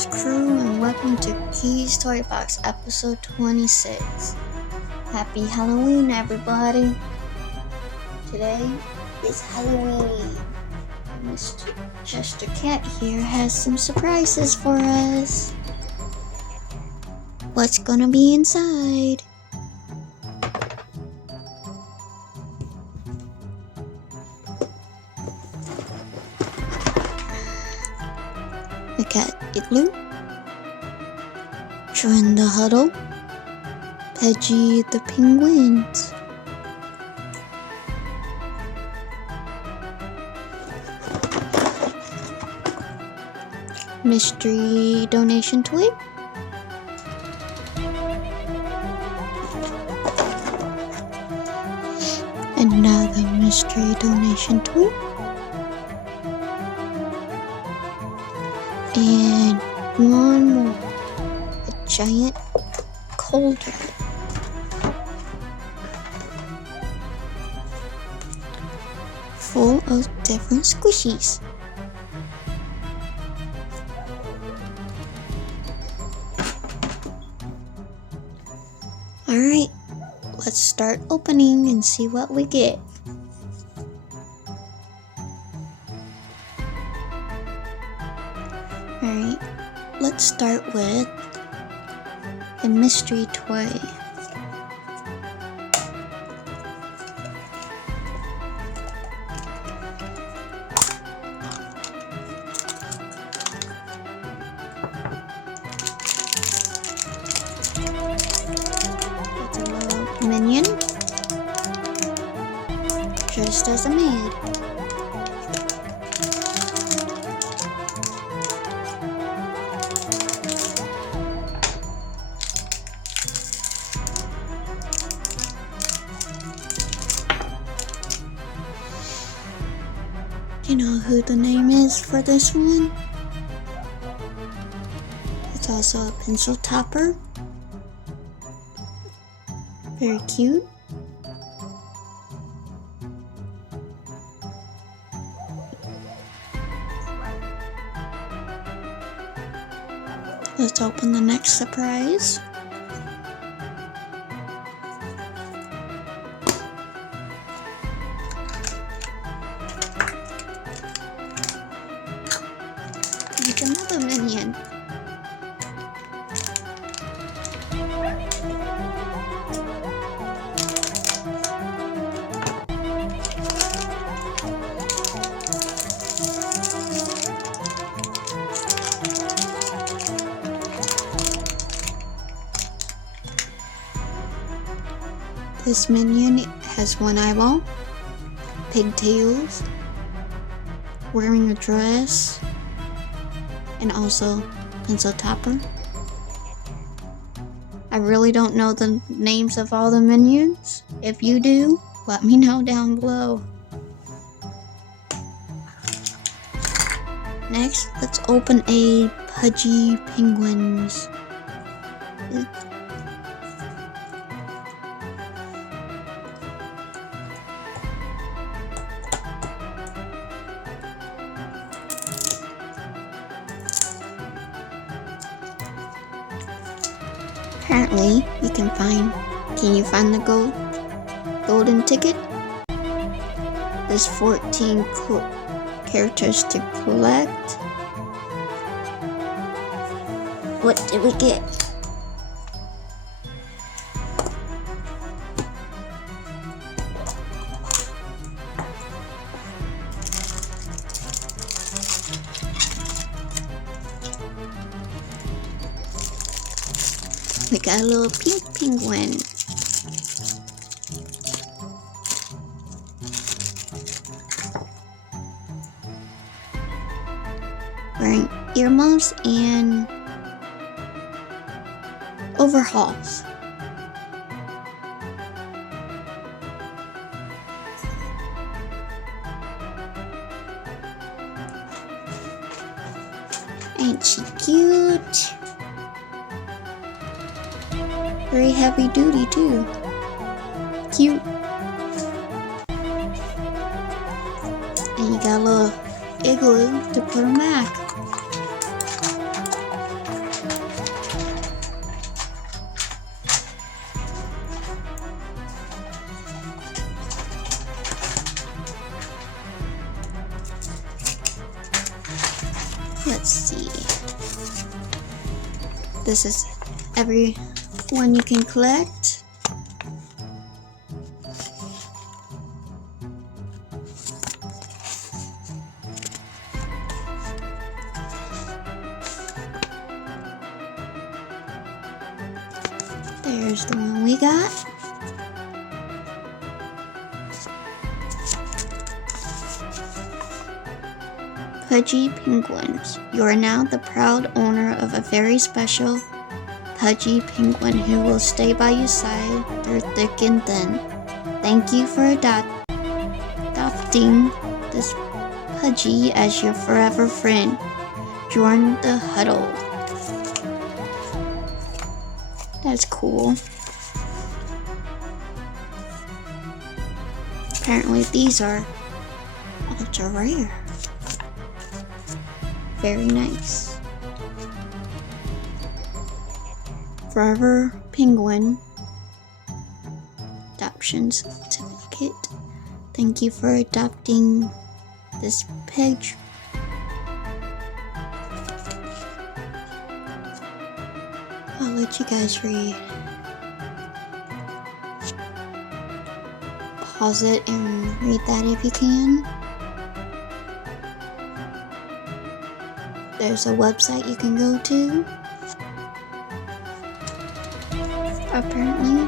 ToyBox Crew, and welcome to Key's Toy Box episode 26. Happy Halloween, everybody! Today is Halloween. Mr. Chester Cat here has some surprises for us. What's gonna be inside? We got Igloo, Join the Huddle, Pudgy the Penguins, Mystery Donation Toy, another Mystery Donation Toy, and one more, a giant cauldron. Full of different squishies. Alright, let's start opening and see what we get. Alright, let's start with a mystery toy. It's a little minion dressed as a maid. You know who the name is for this one? It's also a pencil topper. Very cute. Let's open the next surprise. Make another minion. This minion has one eyeball, pigtails, wearing a dress, and also pencil topper. I really don't know the names of all the minions. If you do, let me know down below. Next, let's open a Pudgy Penguins. Apparently, can you find the golden ticket? There's 14 characters to collect. What did we get? We got a little pink penguin. Wearing earmuffs and overhauls. Ain't she cute? Very heavy duty too. Cute. And you got a little igloo to put them back. Let's see. This is every one you can collect. There's the one we got. Pudgy Penguins. You are now the proud owner of a very special Pudgy Penguin who will stay by your side through thick and thin. Thank you for adopting this Pudgy as your forever friend. Join the huddle. That's cool. Apparently these are ultra rare. Very nice. Forever Penguin Adoption Certificate. Thank you for adopting this pig. I'll let you guys read. Pause it and read that if you can. There's a website you can go to. Apparently.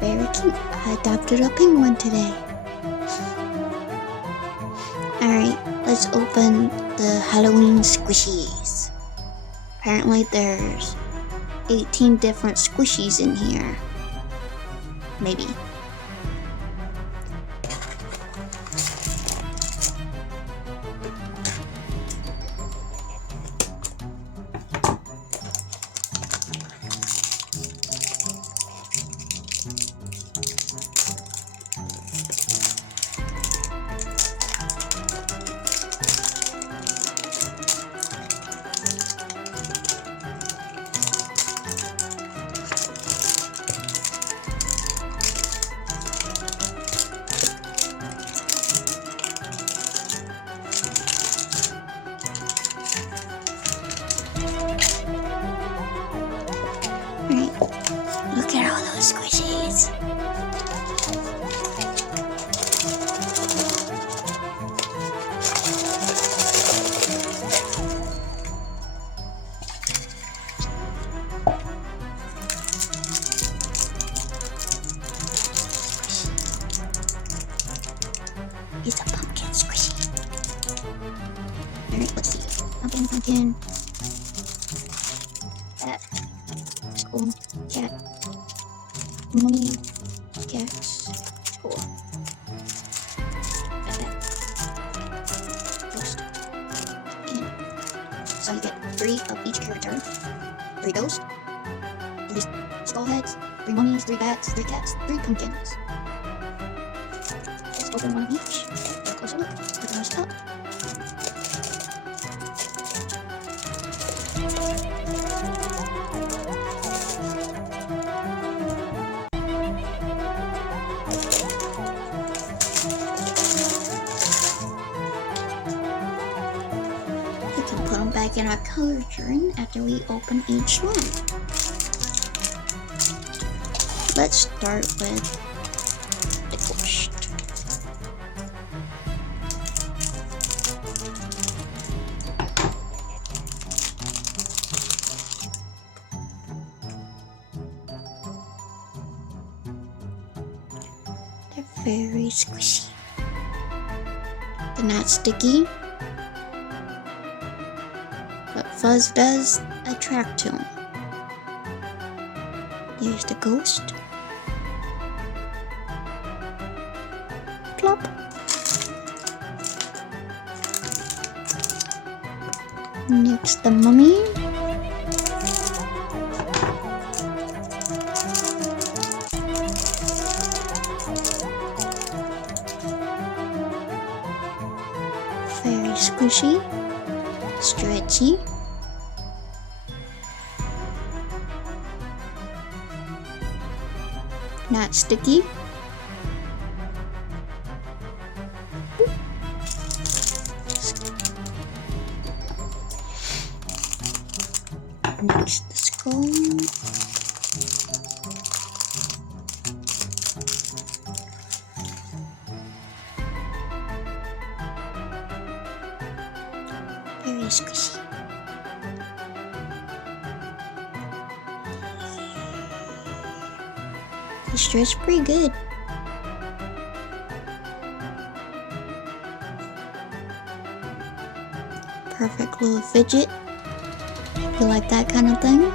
Very cute. I adopted a penguin today. Alright, let's open the Halloween squishies. Apparently there's 18 different squishies in here. Maybe. Look at all those squishies. It's a pumpkin squishy. Alright, let's see. Pumpkin. Bat. Cool. Cat. Mummy. Cats. Cool. Ghost. And so you get 3 of each character. 3 ghosts. 3 skull heads. 3 mummies. 3 bats. 3 cats. 3 pumpkins. Let's open one of each. For a closer look. Look at those top. Put them back in our color journal after we open each one. Let's start with the ghost. They're very squishy. They're not sticky. But fuzz does attract to them. There's the ghost. Plop. Next, the mummy. Very squishy. Stretchy. Not sticky. circle. Very squishy. It stretched pretty good. Perfect little fidget. You like that kind of thing?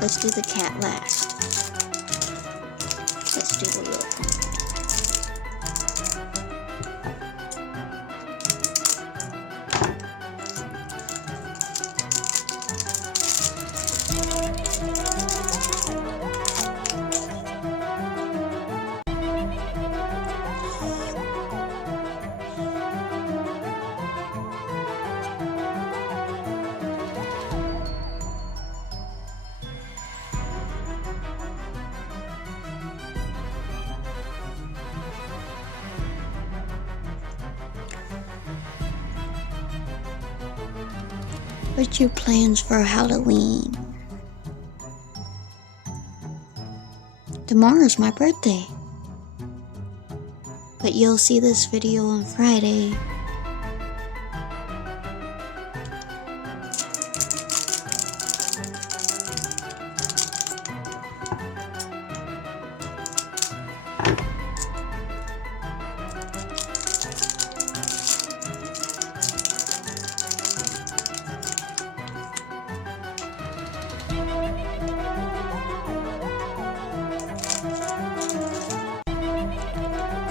Let's do the cat last. Let's do the little thing. What's your plans for Halloween? Tomorrow's my birthday. But you'll see this video on Friday.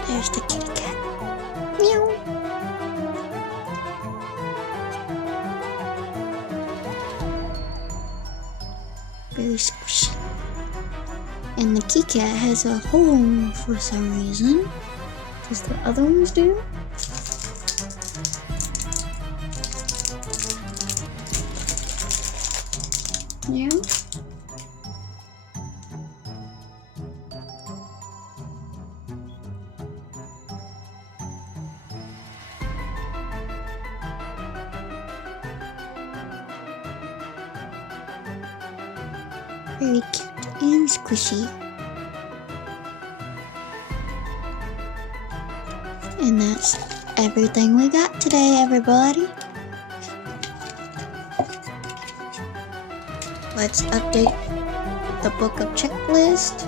There's the kitty cat. Meow. Very squishy. And the kitty cat has a hole for some reason. Does the other ones do? Yeah. Very cute and squishy. And that's everything we got today, everybody. Let's update the book of checklist.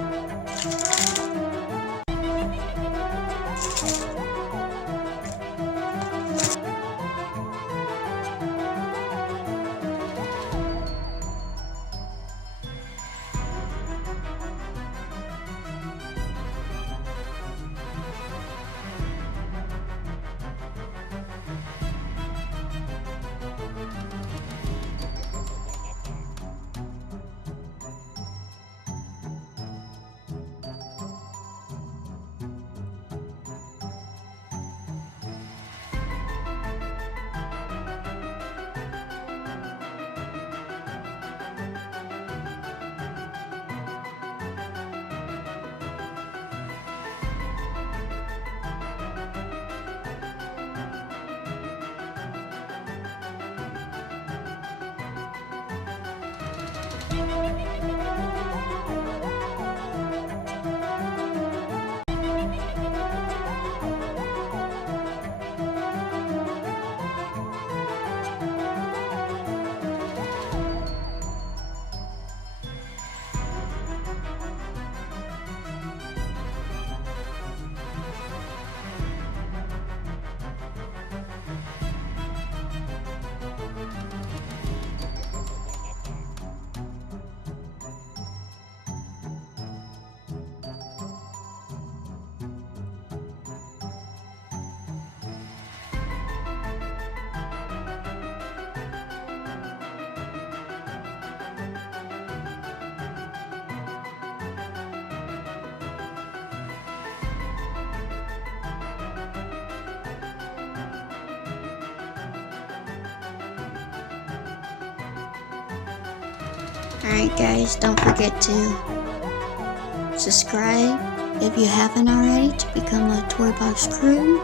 Alright guys, don't forget to subscribe if you haven't already to become a ToyBox Crew.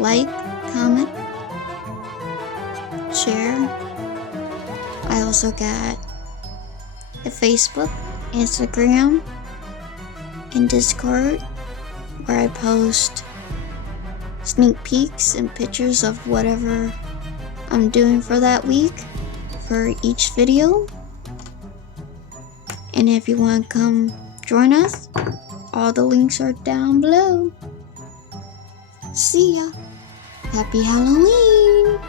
Like, comment, share. I also got a Facebook, Instagram, and Discord where I post sneak peeks and pictures of whatever I'm doing for that week for each video. And if you want to come join us, all the links are down below. See ya. Happy Halloween.